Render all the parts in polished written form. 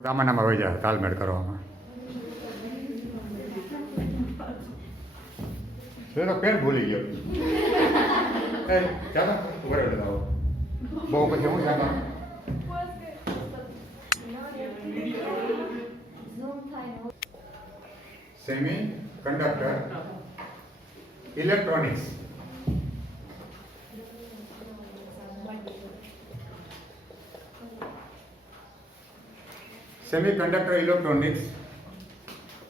કામનામાં હોય જાય તાલમેળ કરવામાં તો પેન ભૂલી ગયો એ ચાલો ઉભા રહો બહુ પછી હું ચાલો semi conductor electronics semiconductor electronics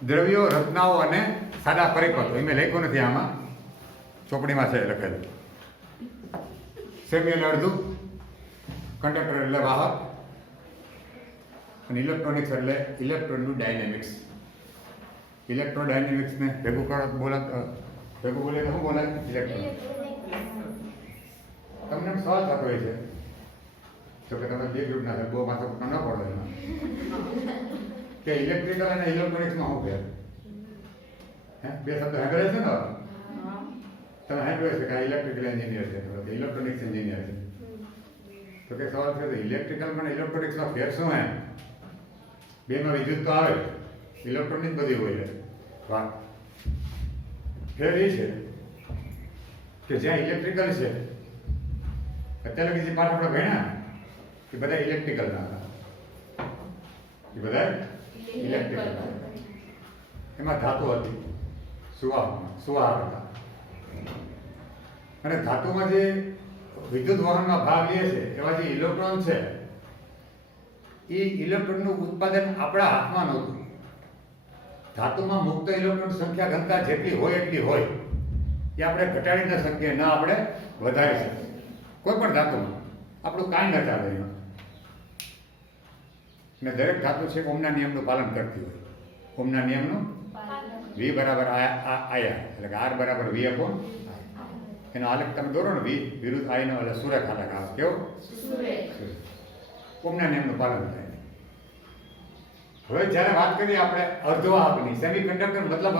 દ્રવ્યો રચનાઓ અને સાદા પરિપથો એ મેં લખ્યું નથી આમાં ચોપડીમાં છે લખેલું સેમી એટલે અડધું કંડક્ટર એટલે વાહક અને ઇલેક્ટ્રોનિક્સ એટલે ઇલેક્ટ્રોનનું ડાયનેમિક્સ ઇલેક્ટ્રોડાયનેમિક્સને ભેગું કરો ભેગું બોલે તો શું બોલાય ઇલેક્ટ્રોન તમને સવાલ થતો હોય છે તો કે તમે બે ગ્રુપના છે બહુ માથા ન પડો એમાં કે ઇલેક્ટ્રિકલ અને ઇલેક્ટ્રોનિક્સમાં શું ફેર હે બે શબ્દ સાંભળે છે ને તમે સાંભળ્યો છે કે આ ઇલેક્ટ્રિકલ એન્જિનિયર છે તો ઇલેક્ટ્રોનિક્સ એન્જિનિયર છે તો કે સવાલ છે તો ઇલેક્ટ્રિકલ અને ઇલેક્ટ્રોનિક્સમાં ફેર શું હે બેમાં વિદ્યુત તો આવે ઇલેક્ટ્રોનિક બધી હોય છે વાહ ફેર એ છે કે જ્યાં ઇલેક્ટ્રિકલ છે અત્યારે જે પાઠ આપણે ભણ્યા એ બધા ઇલેક્ટ્રિકલ ના હતા એ બધા ઇલેક્ટ્રિકલ એમાં ધાતુ હતી સુવાહક હતા અને ધાતુમાં જે વિદ્યુત વહનમાં ભાગ લે છે એવા જે ઇલેક્ટ્રોન છે એ ઇલેક્ટ્રોનનું ઉત્પાદન આપણા હાથમાં નહોતું ધાતુમાં મુક્ત ઇલેક્ટ્રોન સંખ્યા ઘનતા જેટલી હોય એટલી હોય એ આપણે ઘટાડી ન શકીએ ન આપણે વધારી શકીએ કોઈ પણ ધાતુમાં આપણું કાંઈ ન ચાલે એમાં ને દરેક ધાતુ છે ઓમના નિયમનું પાલન કરતી હોય ઓમના નિયમનું વી બરાબર આયા એટલે કે આર બરાબર વી અપોન એનો આલેખ તમે દોરો ને વી વિરુદ્ધ આઈનો એટલે સુરેખ આલેખ આવે કેવો ઓમના નિયમનું પાલન થાય હવે જ્યારે વાત કરીએ આપણે અર્ધવાહકની સેમિકન્ડક્ટર મતલબ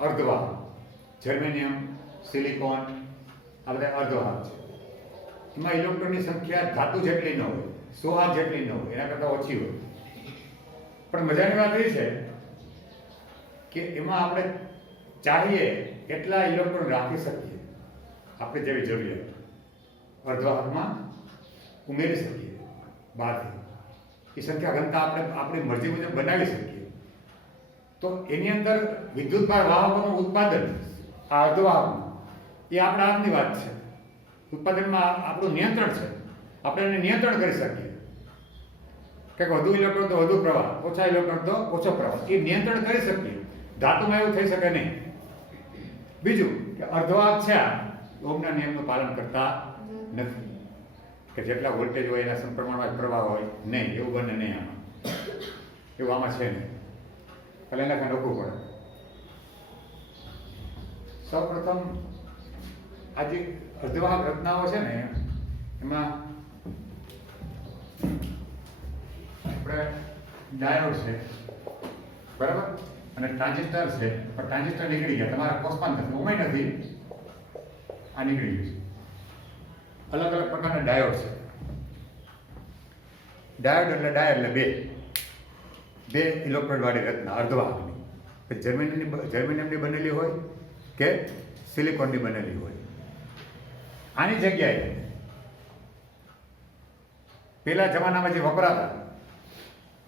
અર્ધવાહક જર્મેનિયમ સિલિકોન આ બધા અર્ધવાહક છે એમાં ઇલેક્ટ્રોનની સંખ્યા ધાતુ જેટલી ન હોય સુવાહક જેટલી ન હોય એના કરતાં ઓછી હોય પણ મજાની વાત એ છે કે એમાં આપણે ચાહીએ એટલા ઇલેક્ટ્રોન રાખી શકીએ આપણે જેવી જરૂરિયાત અર્ધવાહકમાં ઉમેરી શકીએ બહારથી એ સંખ્યા ઘનતા આપણે આપણી મરજી મુજબ બનાવી શકીએ તો એની અંદર વિદ્યુતભાર વાહકોનું ઉત્પાદન આ અર્ધવાહકમાં એ આપણા હાથની વાત છે ઉત્પાદનમાં આપણું નિયંત્રણ છે આપણે એને નિયંત્રણ કરી શકીએ કે વધુ ઇલેક્ટ્રોન તો વધુ પ્રવાહ ઓછા ઇલેક્ટ્રોન તો ઓછો પ્રવાહ એ નિયંત્રણ કરી શકીએ ધાતુમાં એવું થઈ શકે નહીં બીજું કે અર્ધવાહક છે ઓહમના નિયમનું પાલન કરતા નથી કે જેટલા વોલ્ટેજ હોય એના સમપ્રમાણમાં પ્રવાહ હોય નહીં એવું બને નહીં આમાં એવું આમાં છે નહીં એટલે એના કાંઈ રોકવું પડે સૌપ્રથમ આજે અર્ધવાહક રચનાઓ છે ને એમાં આપણે ડાયોડ છે બરાબર અને ટ્રાન્ઝિસ્ટર છે પણ ટ્રાન્ઝિસ્ટર નીકળી ગયા તમારા કોષમાં નથી ઉમેય નથી આ નીકળી ગયું છે અલગ અલગ પ્રકારના ડાયોડ છે ડાયોડ એટલે બે ઇલેક્ટ્રોડ વાળી રચના અર્ધવાહકની કે જર્મેનિયમની બનેલી હોય કે સિલિકોનની બનેલી હોય આની જગ્યાએ પેલા જમાનામાં જે વપરાતા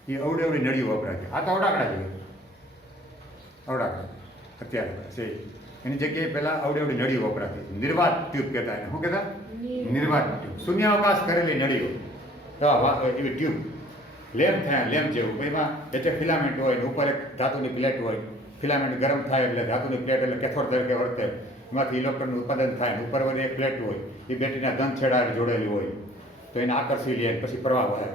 એ અવડેવડી નળીઓ વપરાતી આ તો અવડાકડા જોઈએ અવડાકડા અત્યારે છે એની જગ્યાએ પહેલાં અવડેવડી નળીઓ વપરાતી નિર્વાત ટ્યુબ કહેતા એને શું કહેતા નિર્વાત ટ્યુબ શૂન્યાવકાશ કરેલી નળીઓ એવી ટ્યુબ લેમ્પ થયા લેમ્પ જેવું એમાં એટલે ફિલામેન્ટ હોય ને ઉપર એક ધાતુની પ્લેટ હોય ફિલામેન્ટ ગરમ થાય એટલે ધાતુની પ્લેટ એટલે કેથોડ તરીકે વર્તે એમાંથી ઇલેક્ટ્રોનનું ઉત્પાદન થાય ઉપર વળી એક પ્લેટ હોય એ બેટરીના ધન છેડા જોડેલી હોય તો એને આકર્ષી લે પછી પ્રવાહ વહે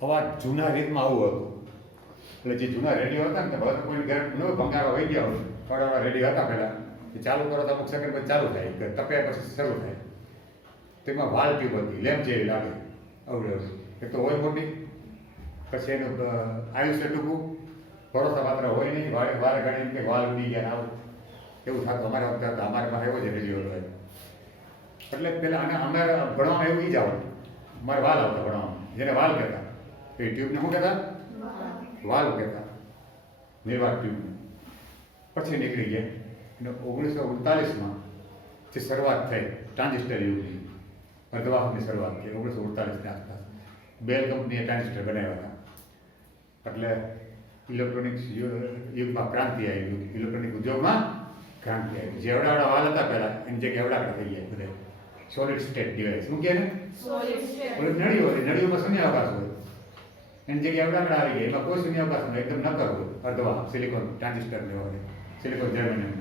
અવાજ જૂના રીતમાં આવું હતું એટલે જે જૂના રેડિયો હતા ને હવે તો કોઈ ઘર ન ભંગારો વહી ગયા હોય થોડા રેડિયો હતા પહેલાં એ ચાલુ કરો તો અમુક સેકન્ડ પછી ચાલુ થાય તપ્યા પછી શરૂ થાય તેમાં વાલ ટ્યુબ હતી લેમ્પ જેવી લાગે અવડે એક તો હોય મોટી પછી એનું આયુષ્ય ટૂંકું ભરોસા પાત્ર હોય નહીં વારે ઘડી કે વાલ ઉડી ગયા આવું એવું થતું અમારે વખતે હતા અમારે પાસે એવો જ રેડિયો હોય એટલે પેલા અને અમારે ભણવામાં એવું જ આવતું અમારે વાલ આવતા ભણવામાં જેને વાલ કહેતા એ ટ્યુબને શું કહેતા? વાલ્વ કહેતા, નિર્વાત ટ્યુબને. પછી નીકળી ગયા. અને 1948માં જે શરૂઆત થઈ ટ્રાન્ઝિસ્ટર યુગની, અર્ધવાહકની શરૂઆત થઈ 1948ની આસપાસ. બેલ કંપનીએ ટ્રાન્ઝિસ્ટર બનાવ્યા હતા. એટલે ઇલેક્ટ્રોનિક્સ યુગમાં ક્રાંતિ આવી, ઇલેક્ટ્રોનિક ઉદ્યોગમાં ક્રાંતિ આવી. જે એવડાવડા વાલ હતા પહેલાં એની જગ્યાએ એવડાકડા થઈ ગયા બધા. સોલિડ સ્ટેટ ડિવાઇસ શું કહે ને? નળીઓ હોય, નળીઓમાં શૂન્યાવકાશ હોય, એની જગ્યાએ એવડાકડા આવી ગયા. એમાં કોઈ શૂન્યાવકાશ નહીં, એકદમ નક્કર હોય. અર્ધવાહક સિલિકોન ટ્રાન્ઝિસ્ટર ને હોય, સિલિકોન જર્મેનિયમ.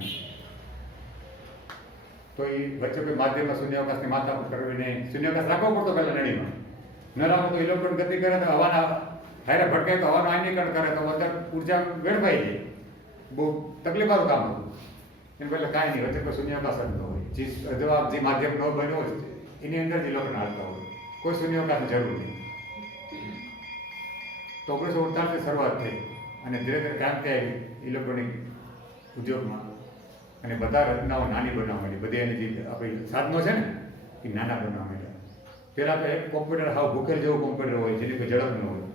તો એ વચ્ચે કોઈ માધ્યમમાં શૂન્યાવકાશની માથાકૂટ કરવી નહીં. શૂન્યાવકાશ રાખવો પડતો પહેલાં નળીમાં. ન રાખો તો ઇલેક્ટ્રોન ગતિ કરે તો હવાના હારે ભટકાય તો હવાનું આયનીકરણ કરે તો અંદર ઉર્જા વેડફાઈ જાય. બહુ તકલીફવાળું કામ હતું. એને પહેલાં કાંઈ નહીં, વચ્ચે કોઈ શૂન્યાવકાશ જ ન હોય. જે અર્ધવાહક જે માધ્યમ ન બન્યો હોય એની અંદર જ ઇલેક્ટ્રોન હાલતા હોય, કોઈ શૂન્યાવકાશની જરૂર નહીં. તો 1948ની શરૂઆત થઈ અને ધીરે ધીરે ક્રાંતિ આવી ઇલેક્ટ્રોનિક ઉદ્યોગમાં. અને બધા રચનાઓ નાની બનાવવા માંડી. બધી એની જે આપણી સાધનો છે ને એ નાના બનાવવા માંડ્યા. પહેલાં તો એક કોમ્પ્યુટર હાવ ભૂખેલ જેવું કોમ્પ્યુટર હોય, જેની કોઈ ઝડપ ન હોય.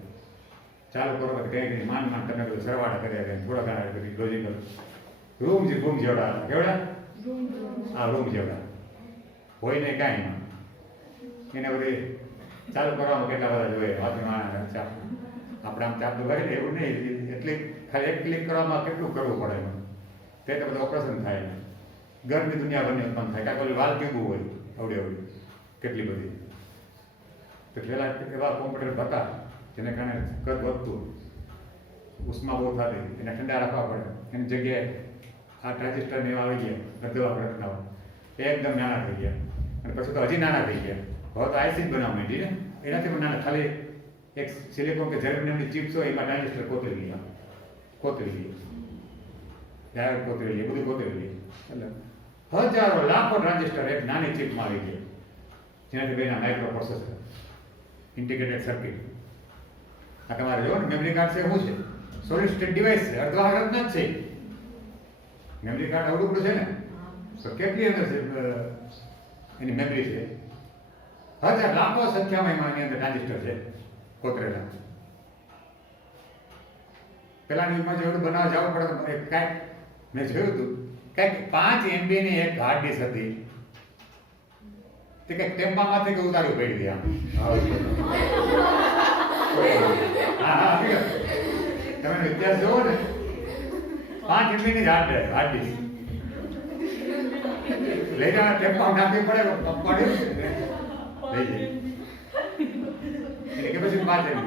ચાલુ કરો કંઈ કંઈ માંડ માંડ તમે બધું સરવાળા કર્યા કંઈ થોડા ઘણા બધી લોજિકલ રૂમ જેવડા હતા. કેવડા? આ રૂમ જેવડા હોય ને કાંઈ એને બધી ચાલુ કરવામાં કેટલા બધા જોઈએ. વાંચમાં ચાપ આપણે આમ ચાપ દબાવીને એવું નહીં, એટલે ખાલી એક ક્લિક કરવામાં કેટલું કરવું પડે એમાં. તે તો બધું ઓપરેશન થાય. ઘરની દુનિયા બની ઉત્પન્ન થાય. કાંઈ પેલી વાલ ટ્યુબ હોય અવડી અવડી કેટલી બધી. તો પહેલાં એવા કોમ્પ્યુટર હતા જેને કારણે કદ વધતું, ઉષ્મા બહુ થતી, એને ઠંડા રાખવા પડે. એની જગ્યાએ આ ટ્રાન્ઝિસ્ટરને એવા આવી ગયા, અર્ધવાહક રચનાઓ એકદમ નાના થઈ ગયા. અને પછી તો હજી નાના થઈ ગયા. હવે તો આઈસી જ બનાવવા માંડી ને, એનાથી પણ નાના. ખાલી એક સિલિકોન કે જર્મેનિયમની ચિપ્સ હોય એમાં ટ્રાન્ઝિસ્ટર કોતરી લઈએ, ત્યારે કોતરી લઈએ, બધું કોતરી લઈએ. એટલે હજારો લાખો ટ્રાન્ઝિસ્ટર એક નાની ચિપમાં આવી ગયા, જેનાથી બેના માઇક્રો પ્રોસેસર, ઇન્ટિગ્રેટેડ સર્કિટ. આ તમારે જો ને મેમરી કાર્ડ છે શું છે? સોલિડ સ્ટેટ ડિવાઇસ છે, અર્ધવાહક રચના જ છે. મેમરી કાર્ડ અવડું છે ને, તો કેટલી અંદર છે એની મેમરી છે? હજાર લાખો સંખ્યામાં એમાં એની અંદર ટ્રાન્ઝિસ્ટર છે કોતરેલા. પેલાની યુગમાં જો એવું બનાવવા જવું પડે તો કાંઈક મેં જોયું હતું, કાંઈક 5 MB ની એક હાર્ડ ડિસ્ક હતી. તે કંઈક ટેમ્પામાંથી કે ઉતાર્યું પડી ગયા. હા, તમે ઇતિહાસ જોવો ને, 5 MB ની હાર્ડ ડિસ્ક લઈ જવા ટેમ્પા નાખવી પડે, લઈ જાય કે પછી 5 MB.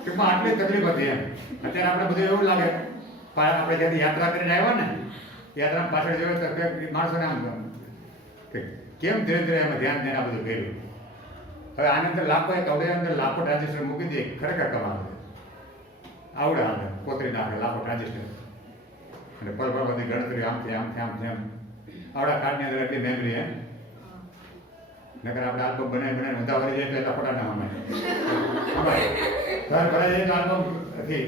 ટૂંકમાં આટલી તકલીફ હતી એમ. અત્યારે આપણે બધું એવું લાગે, આપણે જ્યાંથી યાત્રા કરીને આવ્યા ને, યાત્રા પાછળ જોયું તો માણસોને આમ કે કેમ ધીરે ધીરે એમાં ધ્યાન દઈને આ બધું કર્યું. હવે આની અંદર લાખો, એક અવડે અંદર લાખો ટ્રાન્ઝિસ્ટર મૂકી દે, ખરેખર કમાલ છે. આવડે હાલે કોતરી નાખે લાખો ટ્રાન્ઝિસ્ટર, અને પર બધી ગણતરી આમથી આમથી આમથી આમ. આવડા કાર્ડની અંદર એટલી મેમરી હે, નકર આપણે આલ્બમ બનાવી ઊંધા વળી જાય તો એટલા ફોટા ના અમારે ઘર ભરાઈ જાય તો આલ્બમ નથી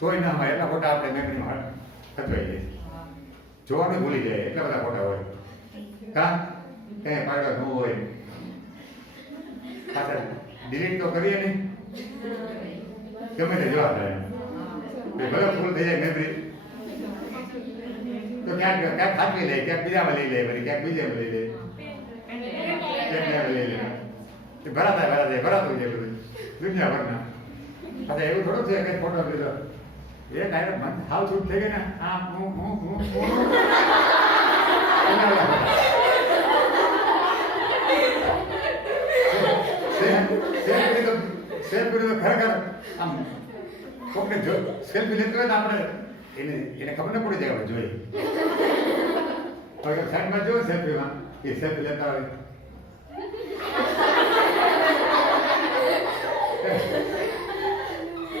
તોય ના અમારે એટલા ફોટા આપણે મેમરીમાં સચવાઈ જાય, જોવાનું ભૂલી જાય એટલા બધા ફોટા હોય. કા કઈ પાડો ન હોય, પાછળ ડિલીટ તો કરીએ નહીં, ગમે તે જોવા થાય ભલે ફૂલ થઈ જાય મેમરી તો ક્યાંક ક્યાંક હાથવી લે, ક્યાંક બીજામાં લઈ લે, વળી ક્યાંક બીજામાં લઈ લે, ભરાતું જાય બધું દુનિયાભરના. પાછા એવું થોડું છે કે ફોટો લીધો એ ડાયરેક્ટ મન હાવ છૂટ થઈ ગઈ ને, આ હું સેલ્ફી તો ખરેખર આમ કોકને જો સેલ્ફી લેતો હોય તો આપણે એને ખબર ન પડી જાય આપણે જોઈએ. હવે સાઈડમાં જો સેલ્ફીમાં એ સેલ્ફી લેતા હોય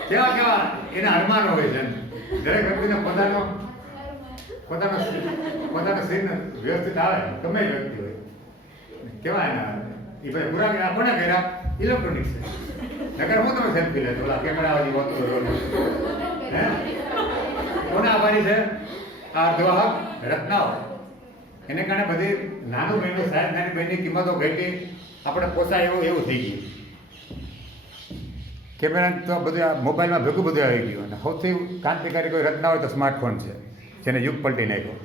કેવા કેવા એના અરમાનો હોય છે. દરેક વ્યક્તિને પોતાનો શરીર વ્યવસ્થિત આવે, ગમે વ્યક્તિ હોય કેવા એના એ ભાઈ પૂરા કર્યા કોને કર્યા? ઇલેક્ટ્રોનિક્સ છે. નકર હું તમે સેલ્ફી લે ઓલા કેમેરા વાળી હોતો હે કોને આભારી છે? આ અર્ધવાહક રચનાઓ. એને કારણે બધી નાનું બહેનું સાહેબ નાની બહેનની કિંમતો ઘટી, આપણે પોસાય એવું થઈ ગયું. કેમેરા તો બધું આ મોબાઈલમાં ભેગું બધું આવી ગયું અને સૌથી ક્રાંતિકારી કોઈ રચના હોય તો સ્માર્ટફોન છે, જેને યુગ પલટી નાખ્યો.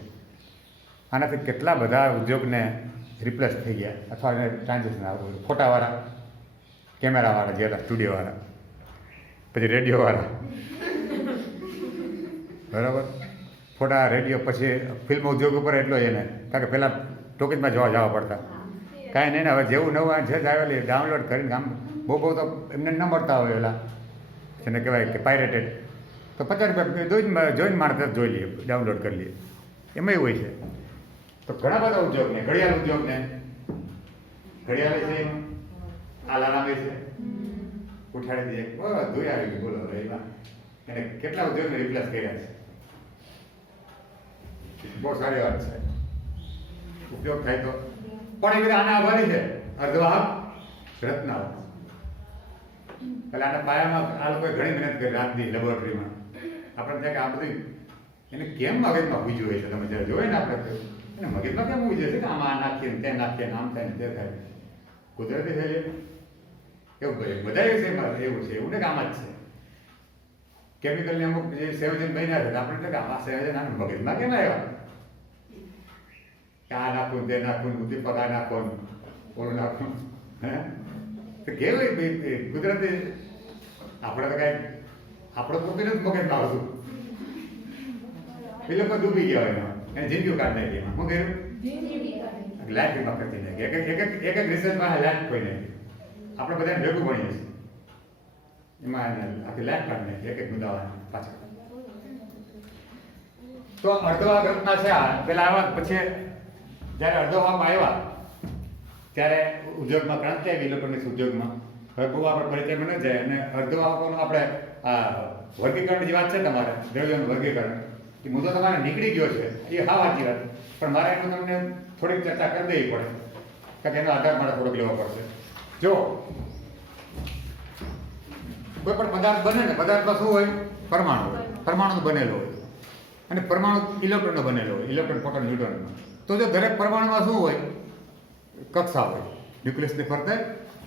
આનાથી કેટલા બધા ઉદ્યોગને રિપ્લેસ થઈ ગયા અથવા એને ટ્રાન્ઝેક્શન આવ્યું. ફોટાવાળા, કેમેરાવાળા જે હતા, સ્ટુડિયોવાળા, પછી રેડિયોવાળા, બરાબર, ફોટા, રેડિયો, પછી ફિલ્મ ઉદ્યોગ ઉપર એટલો એને, કારણ કે પહેલાં ટોકીજમાં જવા પડતા. કાંઈ નહીં ને, હવે જેવું નવું છે આવેલી ડાઉનલોડ કરીને આમ બહુ તો એમને ન મળતા હોય એલા, જેને કહેવાય કે પાયરેટેડ, તો 50 રૂપિયા જોઈને માણસ જોઈ લઈએ, ડાઉનલોડ કરી લઈએ. એમાં એવું હોય છે. તો ઘણા બધા ઉદ્યોગને, ઘડિયાળ ઉદ્યોગને, ઘડિયાળ છે એમાં આલારામ છે, ઉઠાડી દઈએ, બધું આવી ગયું. બોલો હવે એમાં એને કેટલા ઉદ્યોગને રિપ્લેસ કર્યા છે. બહુ સારી વાત છે, ઉપયોગ થાય તો. પણ એ બધા આના આભારી છે, અર્ધવાહક રત્નાઓ. એટલે આના પાયામાં આ લોકોએ ઘણી મહેનત કરી રાતની લેબોરેટરીમાં. આપણે ત્યાં કે આ બધું એને કેમ મગજમાં પૂજ્યું હોય છે, તમે જ્યારે જોઈએ ને આપણે એને મગજમાં કેમ પૂજ્યું છે કે આમાં આ નાખીએ ને તે નાખીએ ને આમ થાય ને તે થાય. કુદરતી છે એવું બધા એવું છે, એવું ને કે આમાં જ છે. કેમિકલની અમુક જે સંયોજન બન્યા છે આપણે કે આમાં સંયોજન આને મગજમાં કેમ આવ્યા કે આ નાખું તે નાખું ઉદ્દીપક આ નાખું ઓલું નાખું. હે તો કેવું કુદરતી આપણે તો કાંઈ આપણો પોતે નથી મગજમાં આવતું. એ લોકો ડૂબી ગયા હોય એમાં, એને જિંદગીઓ કાઢી નાખી એમાં. શું કર્યું? લાઈફમાં કરતી નાખી. એક રિસર્ચમાં લાઈફ કોઈ નાખી. આપણે બધાને ભેગું ભણીએ છીએ એમાં આખી લાઈફ કાઢી નાખી એક મુદ્દાવા પાછળ. તો અર્ધવાહક રચના છે આ પેલા આવ્યા. પછી જ્યારે અર્ધવાહકમાં આવ્યા ત્યારે ઉદ્યોગમાં ક્રાંતિ આવી, ઇલેક્ટ્રોનિક્સ ઉદ્યોગમાં. હવે બહુ આપણે પરિચયમાં ન જાય. અને અર્ધવાહકોનું આપણે વર્ગીકરણ જે વાત છે તમારે, દ્રવ્યોનું વર્ગીકરણ, એ મુદ્દો તમારે નીકળી ગયો છે, એ હા સાચી વાત. પણ મારે એનું તમને થોડીક ચર્ચા કરી દેવી પડે, કારણ કે એનો આધાર મારે થોડોક લેવો પડશે. જો કોઈ પણ પદાર્થ બને ને, પદાર્થમાં શું હોય? પરમાણુ હોય. પરમાણુનું બનેલો હોય. અને પરમાણુ ઇલેક્ટ્રોનનો બનેલો હોય, ઇલેક્ટ્રોન, પ્રોટોન, ન્યુટ્રોન. તો જો દરેક પરમાણુમાં શું હોય? કક્ષા હોય. ન્યુક્લિયસની ફરતે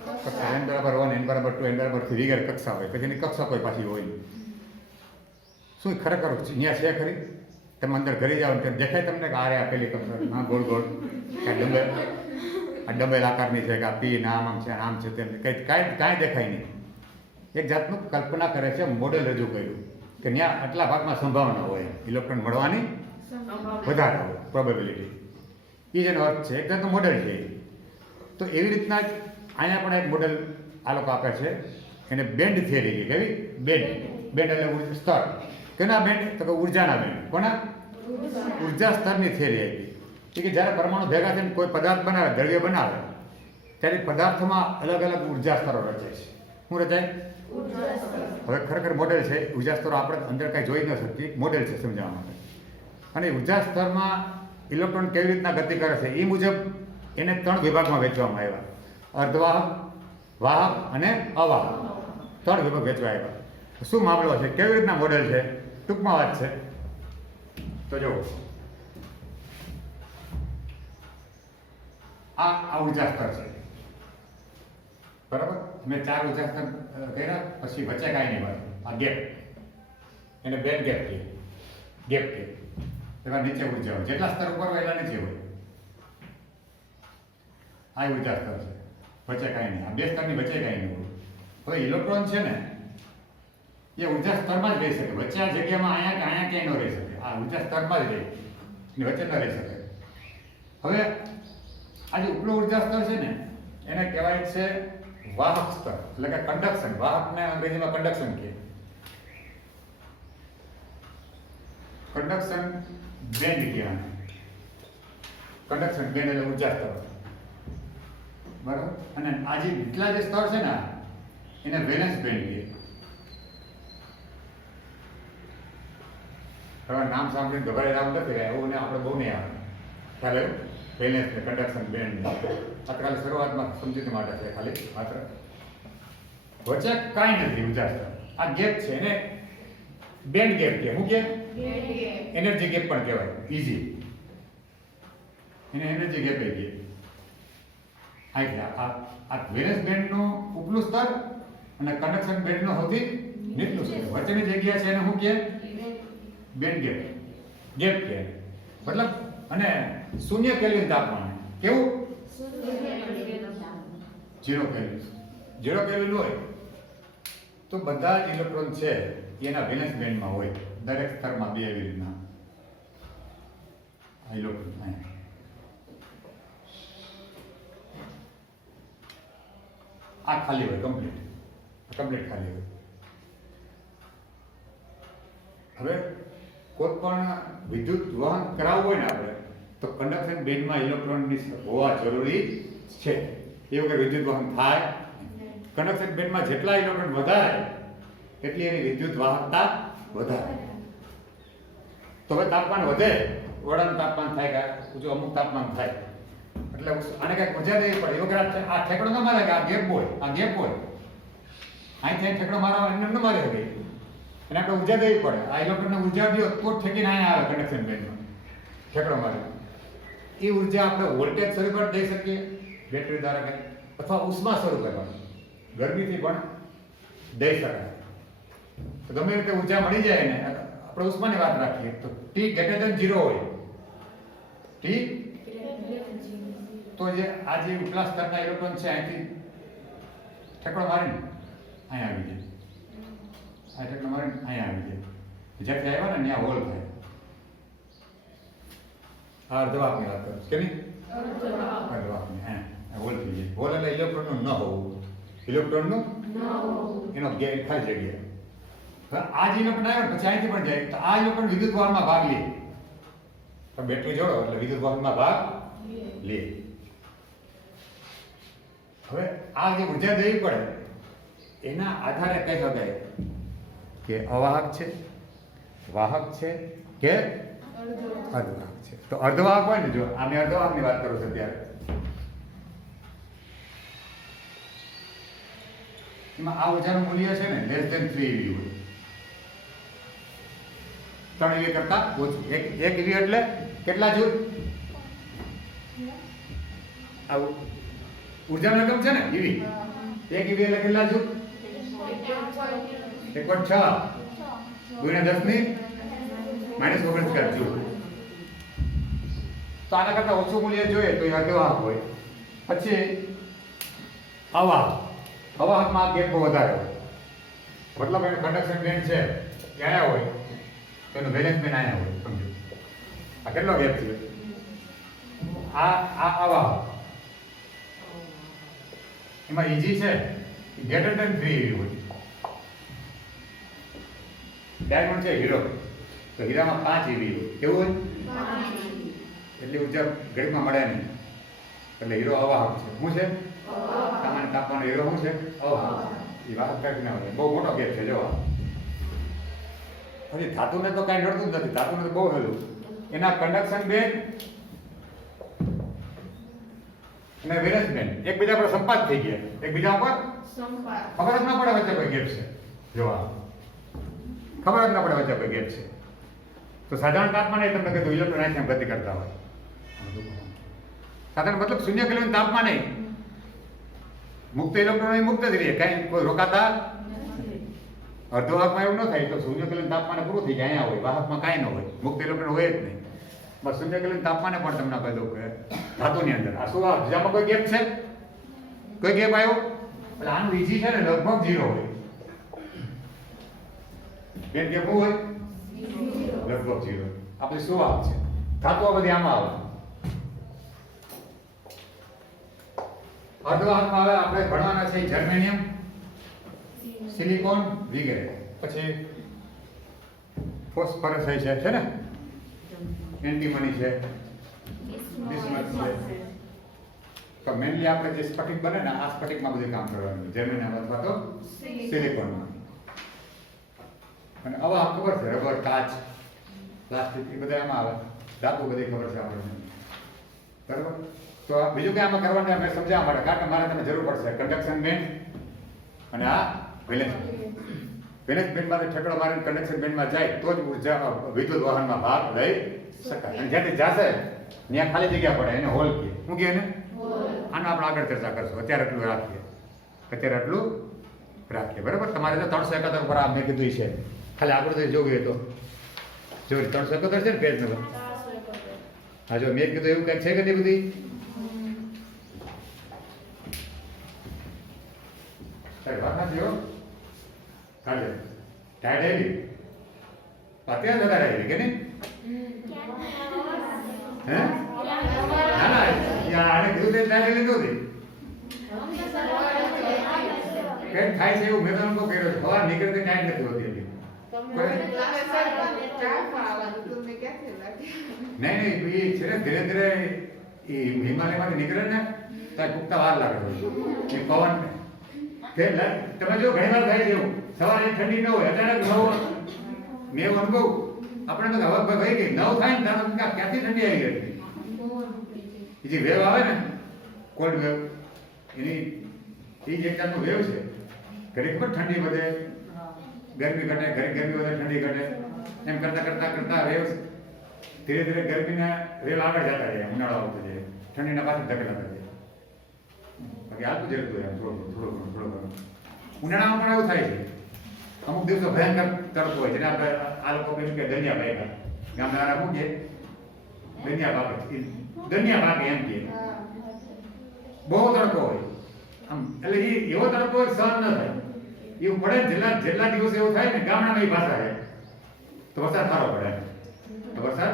કક્ષા, n=1, n=2, n=3 વગેરે કક્ષા હોય. પછી એની કક્ષા કોઈ પાછી હોય નહીં. શું ખરેખર અહીંયા છે ખરી? તમે અંદર ઘરી જાઓ ને દેખાય તમને કે આ પેલી કક્ષા, હા ગોળ ગોળ, આ ડબલ આકારની છે કે આ પી ને આમ છે, આમ છે, તેમ કાંઈ દેખાય નહીં. એક જાતનું કલ્પના કરે છે, મોડેલ રજૂ કર્યું કે ત્યાં આટલા ભાગમાં સંભાવના હોય, ઇલેક્ટ્રોન મળવાની વધારે હોય, પ્રોબેબિલિટી. એ જેનો અર્થ છે, એક જાતનું મોડેલ છે. તો એવી રીતના જ અહીંયા પણ એક મોડેલ આ લોકો આપે છે, એને બેન્ડ થિયરી કે કેવી? બેન્ડ એટલે સ્તર. કેના બેન્ડ? તો કે ઉર્જાના બેન્ડ. કોના? ઉર્જા સ્તરની થિયરી આપી કે જ્યારે પરમાણુ ભેગા થઈને કોઈ પદાર્થ બનાવે, દ્રવ્ય બનાવે, ત્યારે પદાર્થમાં અલગ અલગ ઉર્જા સ્તરો રચાય છે. શું રચાય? હવે ખરેખર મોડેલ છે. ઉર્જા સ્તરો આપણે અંદર કાંઈ જોઈ ન શકીએ, મોડેલ છે સમજાવવા માટે. અને ઉર્જા સ્તરમાં ઇલેક્ટ્રોન કેવી રીતના ગતિ કરે છે એ મુજબ એને 3 વિભાગમાં વહેંચવામાં આવ્યા: અર્ધવાહક, વાહક અને અવાહક. 3 વિભાગ વહેંચવા આવ્યા. શું મામલો છે? કેવી રીતના મોડેલ છે? ટૂંકમાં વાત છે તો જુઓ. આ ઉર્જા સ્તર છે, બરાબર. મેં 4 ઉર્જા સ્તર કર્યા, પછી વચ્ચે કાંઈ નહીં હોય. આ ગેપ, એને બેન્ડ ગેપ કહે, ગેપ કહે. એવા નીચે ઉર્જા હોય, જેટલા સ્તર ઉપર હોય એટલા નીચે હોય. આ ઉર્જા સ્તર છે, વચ્ચે કાંઈ નહીં. આ 2 સ્તરની વચ્ચે કાંઈ નહીં હોય. હવે ઇલેક્ટ્રોન છે ને એ ઉર્જા સ્તરમાં જ રહી શકે. વચ્ચે આ જગ્યામાં અહીંયા ક્યાંય ન રહી શકે. આ ઉર્જા સ્તરમાં જ રહે, એની વચ્ચે ન રહી શકે. હવે આ જે ઉપલું ઉર્જા સ્તર છે ને એને કહેવાય છે વાહક સ્તર, એટલે કે કંડક્શન. વાહકને અંગ્રેજીમાં કંડક્શન કહે. કંડક્શન બેન્ડ કહેવાય. કંડક્શન બેન્ડ એટલે ઉર્જા સ્તર, બરાબર. અને આ જે નીચલા જે સ્તર છે ને એને વેલેન્સ બેન્ડ કહે. હવે નામ સાંભળીને ગભરાઈ આવું નથી, એવું ને આપણે બહુ નહીં આવે ખ્યાલ. એવું વેલેન્સ ને કંડક્શન બેન્ડ આ ખાલી શરૂઆતમાં સમજૂતી માટે છે, ખાલી માત્ર. વચ્ચે કાંઈ નથી ઉર્જા સ્તર. આ ગેપ છે એને બેન્ડ ગેપ કહે. શું કહે? એનર્જી ગેપ પણ કહેવાય, ઈઝી. એને એનર્જી ગેપ કહે. આ વેલેન્સ બેન્ડનું ઉપલું સ્તર અને કન્ડક્શન બેન્ડનો સૌથી નીચલું છે. વચ્ચેની જગ્યા છે એને શું કહે? Band gap. ગેપ કહે. મતલબ અને 0 કેલ્વિન તાપમાન. કેવું? 0 કેલ્વિન. 0 કેલ્વિન હોય તો બધા જ ઇલેક્ટ્રોન છે એના વેલેન્સ બેન્ડમાં હોય. દરેક સ્તરમાં બે એવી રીતના આ ઇલેક્ટ્રોન આ ખાલી હોય, કમ્પ્લીટ ખાલી હોય. હવે કોઈ પણ વિદ્યુત વહન કરાવવું હોય ને આપણે તો કન્ડક્શન બેન્ડમાં ઇલેક્ટ્રોનની હોવા જરૂરી છે. એ વગર વિદ્યુત વહન થાય. કન્ડક્શન બેન્ડમાં જેટલા ઇલેક્ટ્રોન વધારે એટલી એની વિદ્યુત વાહકતા વધારે. તો હવે તાપમાન વધે, વડાનું તાપમાન થાય કે જો અમુક તાપમાન થાય એટલે આને કંઈક મજા દેવી પડે. એ વગર આ ઠેકડો ન મારે કે આ ગેપ હોય, અહીંથી ઠેકડો મારવા એમને ન મારે શકે. એને આપણે ઉર્જા દેવી પડે. આ ઇલેક્ટ્રોનને ઉર્જા દો તો જ ઠેકીને અહીંયા આવે કન્ડક્શન બેન્ડમાં ઠેકડો મારે. એ ઉર્જા આપણે વોલ્ટેજ સ્વરૂપે દઈ શકીએ બેટરી દ્વારા કંઈ, અથવા ઉષ્મા સ્વરૂપે પણ ગરમીથી પણ દઈ શકાય. તો ગમે રીતે ઉર્જા મળી જાય ને, આપણે ઉષ્માની વાત રાખીએ તો T > 0 હોય, T તો જે આ જે ઉપલા સ્તરના ઇલેક્ટ્રોન છે અહીંથી ઠેકડો મારીને અહીંયા આવી જાય. આ ઠેકડો મારીને અહીંયા આવી જાય. જ્યાંથી આવ્યા ને ત્યાં હોલ થાય. આ અર્ધવાહકની વાત કરું કે નહીં? અર્ધવાહકની હા હોલ થઈ જાય. હોલ એટલે ઇલેક્ટ્રોનનું ન હોવું, ઇલેક્ટ્રોનનું એનો ખાલી જગ્યા. આ જે ઇલેક્ટ્રોન આવ્યો પછી અહીંથી પણ જાય તો આ ઇલેક્ટ્રોન વિદ્યુત વહનમાં ભાગ લે. તો બેટરી જોડો એટલે વિદ્યુત વહનમાં ભાગ લે. હવે આ જે ઉર્જા દેવી પડે એના આધારે કહી શકાય કે અવાહક છે, વાહક છે કે અર્ધવાહક છે. તો અર્ધવાહક હોય ને, જો આમે અર્ધવાહકની વાત કરું છું ત્યારે એમાં આ ઉર્જાનું મૂલ્ય છે ને લેસ ધેન 3 eV હોય. 3 eV કરતા ઓછું. એક eV એટલે કેટલા જૂલ? આવું ઉર્જાનો એકમ છે ને eV. 1 eV એટલે કેટલા જૂલ? 1.6 ગુણ્યા 10 ની -19 જૂલ. તો આના કરતા ઓછું મૂલ્ય જોઈએ તો એ અર્ધવાહક હોય. પછી અવાહક. અવાહકમાં ગેપ વધારે હોય. મતલબ એનો કન્ડક્શન બેન્ડ છે ક્યાં હોય તો એનો વેલેન્સ બેન્ડ અહીંયા હોય. સમજો આ કેટલો ગેપ છે? આ અવાહક. એમાં Eg છે > 3 eV હોય. ડાયમંડ છે હીરો, તો હીરામાં 5 eV હોય. કેવું હોય? એટલી ઉર્જા ઘડીમાં મળે નહીં. એટલે હીરો અવાહક છે. શું છે? સામાન્ય તાપમાન હીરો શું છે? અવાહક. એ વાત કરી ના હોય. બહુ મોટો ગેપ છે. જો પછી ધાતુને તો કાંઈ નડતું જ નથી. ધાતુને તો બહુ હેલું. એના કન્ડક્શન બેન્ડ અને વેલેન્સ બેન્ડ એકબીજા પર સંપાત થઈ ગયા. એકબીજા પર ખબર જ ના પડે વચ્ચે કોઈ ગેપ છે. જોવા ખબર જ ના પડે વચ્ચે કોઈ ગેપ છે. તો સાધારણ તાપમાને તમને કીધું ઇલેક્ટ્રોન અહીંથી ગતિ કરતા હોય. સાધારણ મતલબ 0 કેલ્વિન તાપમાને મુક્ત ઇલેક્ટ્રોન મુક્ત જ રહે, કાંઈ કોઈ રોકાતા. અર્ધવાહકમાં એવું ન થાય. તો 0 કેલ્વિન તાપમાને પૂરું થઈ જાય. અહીંયા હોય. વાહકમાં કાંઈ ન હોય. મુક્ત ઇલેક્ટ્રોન હોય જ નહીં. બસ 0 કેલ્વિન તાપમાને પણ તમને કહી દઉં કે ધાતુની અંદર આ શું આ બીજામાં કોઈ ગેપ છે? કોઈ ગેપ આવ્યો એટલે આનું Eg છે ને લગભગ 0 હોય. બેન ગેપ શું હોય? લગભગ 0. આપણે શું આવે છે? ધાતુઓ બધી આમાં આવે. અર્ધવાહકમાં હવે આપણે ભણવાના છે જર્મેનિયમ, સિલિકોન વગેરે. પછી ફોસ્ફરસ છે ને, એન્ટીમની છે, બિસ્મથ છે. તો મેનલી આપણે જે સ્ફટિક બને ને આ સ્ફટિકમાં બધું કામ કરવાનું જર્મેનિયમ અથવા તો સિલિકોનમાં. અને આવા ખબર છે રબર, કાચ, પ્લાસ્ટિક એ બધા એમાં આવે. ધાતુ બધી ખબર છે આપણને. બરાબર. તો બીજું કંઈ આમાં કરવાનું આપણે સમજાવવા માટે, કારણ કે મારે તમને જરૂર પડશે કન્ડક્શન બેન્ડ અને આ વેલેન્સ બેન્ડ. વેલેન્સ બેન્ડમાંથી ઠેકડો મારીને કન્ડક્શન બેન્ડમાં જાય તો જ ઉર્જા વિદ્યુત વહનમાં ભાગ લઈ શકાય. અને જ્યાંથી જશે ત્યાં ખાલી જગ્યા પડે એને હોલ કહે. શું કહે એને? આનો આપણે આગળ ચર્ચા કરશું. અત્યારે એટલું રાખીએ. અત્યારે એટલું રાખીએ. બરાબર, તમારે તો 371 પર આ મેં કીધું છે, ખાલી આકૃતિ જોવી તો જો 371 છે ને પેજ નંબર. હા, જો મેં કીધું એવું કંઈક છે કે નહીં બધી? સાહેબ વાત નથી હો, કાઢે ટાઈડ આવી અત્યારે વધારે આવી કે નહીં? હે ના ના આને કીધું તે ટાઈડ લીધું હતી કંઈક થાય છે એવું મેં તમને કહું કર્યો છે. હવા નીકળતી ટાઈડ નથી હોતી હજી. નહીં નહીં એ છે ને ધીરે ધીરે એ હિમાલયમાંથી નીકળે ને ત્યાં પુખ્તા વાર લાગે છે એ પવન. તમે જો ઘણી વાર થાય છે એવું, સવારે ઠંડી ન હોય અચાનક નવ મેં એવો અનુભવ આપણે તો હવા ભાઈ ગઈ 9 થાય ને ત્યારે ક્યાંથી ઠંડી આવી ગઈ. એ જે વેવ આવે ને કોલ્ડ વેવ એની એ જ એક જાતનો વેવ છે. ઘડીક પર ઠંડી વધે ગરમી ઘટે, ઘડીક ગરમી વધે ઠંડી ઘટે, એમ કરતા કરતા કરતા વેવ ધીરે ધીરે ગરમીના વેવ આગળ જતા જાય, ઉનાળો આવતો જાય, ઠંડીના પાછળ ધકેલા થતા જાય. બાકી હાલતું જ રહેતું એમ થોડું ઘણું. ઉનાળામાં પણ એવું થાય છે, અમુક દિવસો ભયંકર તડકો હોય જેને આપણે આ લોકો કહે કે દનિયા ભાગ્યા ગામડાના મૂકીએ દનિયા ભાગે એમ કે બહુ તડકો હોય આમ, એટલે એ એવો તડકો સહન ન થાય એવું પડે. જેટલા દિવસ એવું થાય ને ગામડામાં એ ભાષા છે તો વરસાદ સારો પડે, તો વરસાદ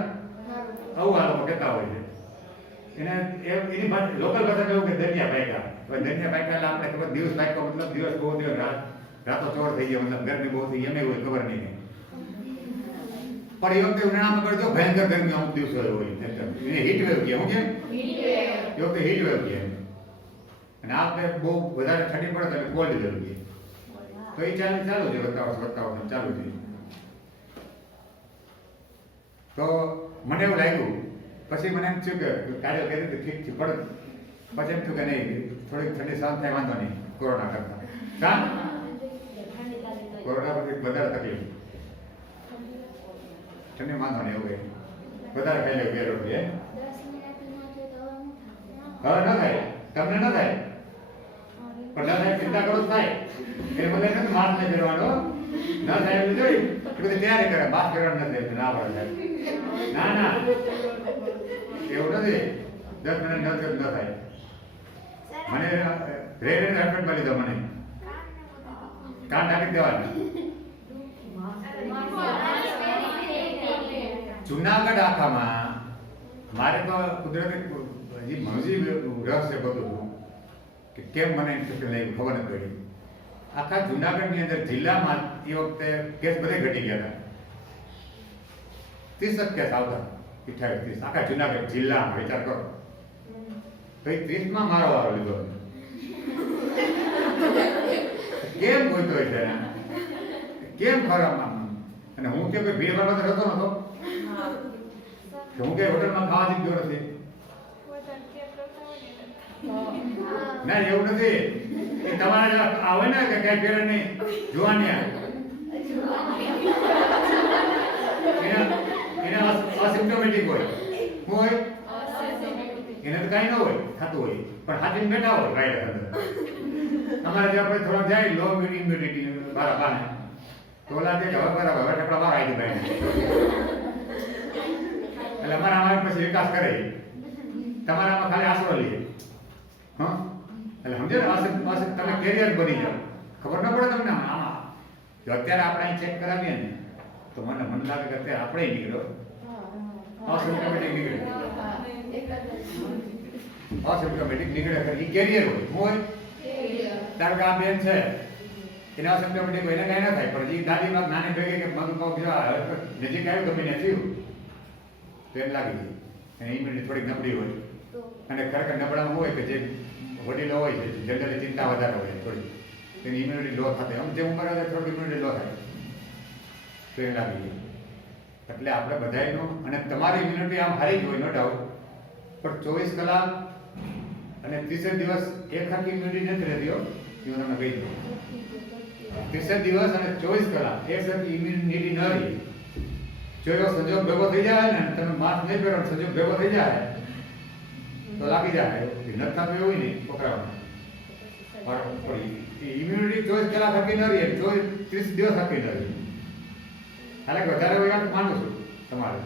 આવું આ લોકો કહેતા હોય છે એને એની લોકલ ભાષા એવું કે દનિયા ભાગ્યા. દનિયા ભાગ્યા એટલે આપણે ખબર દિવસ ભાગ્યો મતલબ દિવસ બહુ દિવસ રાતો ચોર થઈ ગયા, મતલબ ગરમી બહુ થઈ એમ હોય ખબર નહીં. પણ એ વખતે ઉનાળામાં કરજો ભયંકર ગરમી અમુક દિવસો હોય એને હીટ વેવ કહે. હું કે એ વખતે હીટ વેવ કહે અને આ વખતે બહુ વધારે ઠંડી પડે તો કોલ્ડ વેવ કહે. તો એ ચાલુ છે વધતા ચાલુ છે. તો મને એવું લાગ્યું, પછી મને એમ થયું કે કાર્ય કરી તો ઠીક છે, પણ પછી એમ થયું કે નહીં થોડીક ઠંડી સહન થાય વાંધો નહીં કોરોના કરતા. કોરોના પછી વધારે તકલીફ ઠંડી વાંધો નહીં એવું વધારે ખાઈ લેવું બે રોટલી. હવે ન થાય, તમને ન થાય પણ ન થાય ચિંતા કરો થાય એ બધા નથી માસ્ક નહીં પહેરવાનો ન થાય એટલે જોઈ એ બધી તૈયારી કરે. માસ્ક પહેરવાનું નથી ના પડે ના એવું નથી. 10 મિનિટ ન થાય મને રેડ હેલ્મેટમાં લીધો મને કાન ઢાંકી દેવાના. જુનાગઢ આખામાં મારે તો કુદરતી હજી મનજી રહસ્ય બધું હતું કે કેમ મને ઇન્ફેક્શન લાગ્યું ખબર નથી પડી. આખા જુનાગઢની અંદર જિલ્લામાં એ વખતે કેસ બધે ઘટી ગયા હતા. 30 જ કેસ આવતા, 28-30 આખા જુનાગઢ જિલ્લામાં. વિચાર કરો તો એ 30માં મારો વારો લીધો. કેમ બોલતો હોય છે કેમ ખરાબ. અને હું કે કોઈ ભીડભાડમાં તો રહેતો નતો કે હું કે હોટલમાં ખાવા જ ગયો નથી. ના એવું નથી એ તમારે આવે ને કે કઈ પેરે નહીં જોવાની એને અસિમ્પ્ટોમેટિક હોય. શું હોય? એને તો કઈ ન હોય, થતું હોય પણ હાથીને બેઠા હોય વાયરસ અંદર. તમારે જે આપણે થોડા જાય લો ઇમ્યુનિટી બાને તો ઓલા કે હવે બરાબર હવે ટકડા બહાર આવી ભાઈ એટલે અમારા પછી વિકાસ કરે. તમારામાં ખાલી આશરો લઈએ હા એટલે સમજે ને તમે કેરિયર બની જાઓ. ખબર ન પડે તમને આમાં. જો અત્યારે આપણે અહીં ચેક કરાવીએ ને તો મને લાગે કે અત્યારે આપણે નીકળ્યો અસિમ્પ્ટોમેટિક નીકળે. અસિમ્પ્ટોમેટિક નીકળે એ કેરિયર હોય. તાર કે આ બેન છે એને અસિમ્પ્ટોમેટિક હોય એને કાંઈ ના થાય, પણ જે દાદીમાં નાની ભેગી કે મગ પગ નજીક આવ્યું ગમે ને થયું તો એમ લાગી જાય. એની ઇમ્યુનિટી થોડીક નબળી હોય અને ખરેખર નબળામાં હોય કે જે વડીલો હોય છે જનરલી ચિંતા વધારે હોય થોડી, તેની ઇમ્યુનિટી લો થતી. આમ જે ઉંમર હોય થોડી ઇમ્યુનિટી લો થાય તો એ લાગી જાય. એટલે આપણે બધાયનું અને તમારી ઇમ્યુનિટી આમ હારી જ હોય નો ડાઉટ, પણ 24 કલાક અને 30 દિવસ એક હરખી ઇમ્યુનિટી નથી રહેતી. હું તમને કહી દઉં 30 દિવસ અને 24 કલાક એક સરખી ઇમ્યુનિટી ન રહી. જો એવો સંજોગ ભેગો થઈ જાય ને તમે માસ્ક નહીં પહેરો સંજોગ ભેગો થઈ જાય તો લાગી જાય. નથી થતું એવું નહીં પકડાવાનું. ઇમ્યુનિટી 24 કલાક હકી ન રહી, 30 દિવસ હકી ન રહી. હાલાકી વધારે હોય તો માનું છું તમારે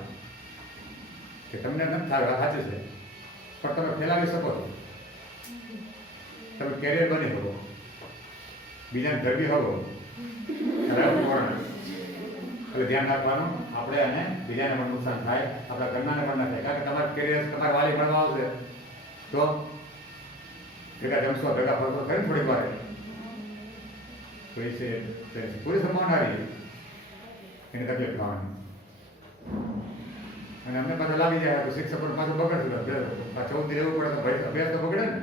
કે તમને નથી થાય, વાત સાચી છે, પણ તમે ફેલાવી શકો છો, તમે કેરિયર બની શકો, બીજાને ધરબી હોવો, કોરોના. એટલે ધ્યાન રાખવાનું આપણે, અને બીજાને પણ નુકસાન થાય, આપણા ઘરનાને પણ ના થાય. કારણ કે તમારું કેરિયર, તમારા વાલી ભણવા આવશે તો ભેગા જમશો, ભેગા ફરશો ખરી થોડીક વાર, તો એ છે પૂરી સંભાવના રહી એની તકલીફ થવાની. અને અમને પાછા લાગી જાય તો શિક્ષકો પાછું બગડશે, 14 દી રહેવું પડે તો ભાઈ અભ્યાસ તો બગડે ને.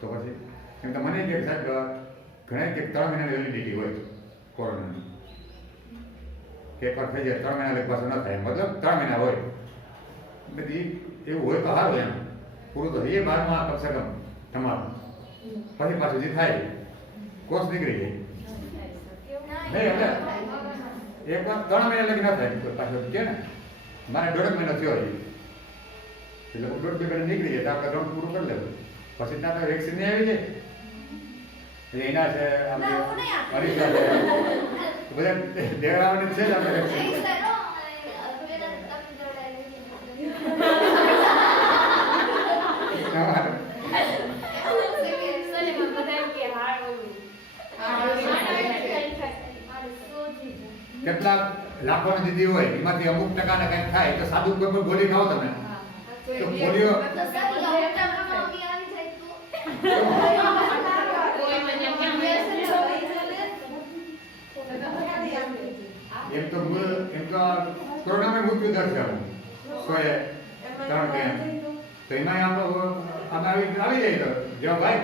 તો પછી એમ તો મને કે સાહેબ ઘણા કે 3 મહિનાની વેલિડિટી હોય કોરોનાની, કે એકવાર થઈ જાય 3 મહિના લઈ પાછું ન થાય, મતલબ 3 મહિના હોય. બધી એવું હોય તો સારું, એમ પૂરું તો એ 12માં કમસે કમ તમારું, પછી પાછું જે થાય કોર્સ નીકળી જાય. નહીં એટલે એકવાર 3 મહિના લગી ન થાય પાછું કે ને, મારે 1.5 મહિનો થયો એટલે 1.5 મહિના નીકળી જાય તો આપણે ગ્રાઉન્ડ પૂરું કરી લેવું. પછી ત્યાં તો વેક્સિન નહીં આવી જાય એટલે એના છે આપણે અરીસા છે બધા દેવડાવવાની છે જ આપણે વેક્સિન. કેટલાક લાખોની દીદી હોય એમાંથી અમુક ટકાને કંઈક થાય તો સાદું કોઈ પણ ગોળી ખાઓ તમે તો પોલિયો એમ તો કોરોનામાં મૃત્યુ દર છે 103 તો એમાં આપણે આવી જાય તો જો ભાઈ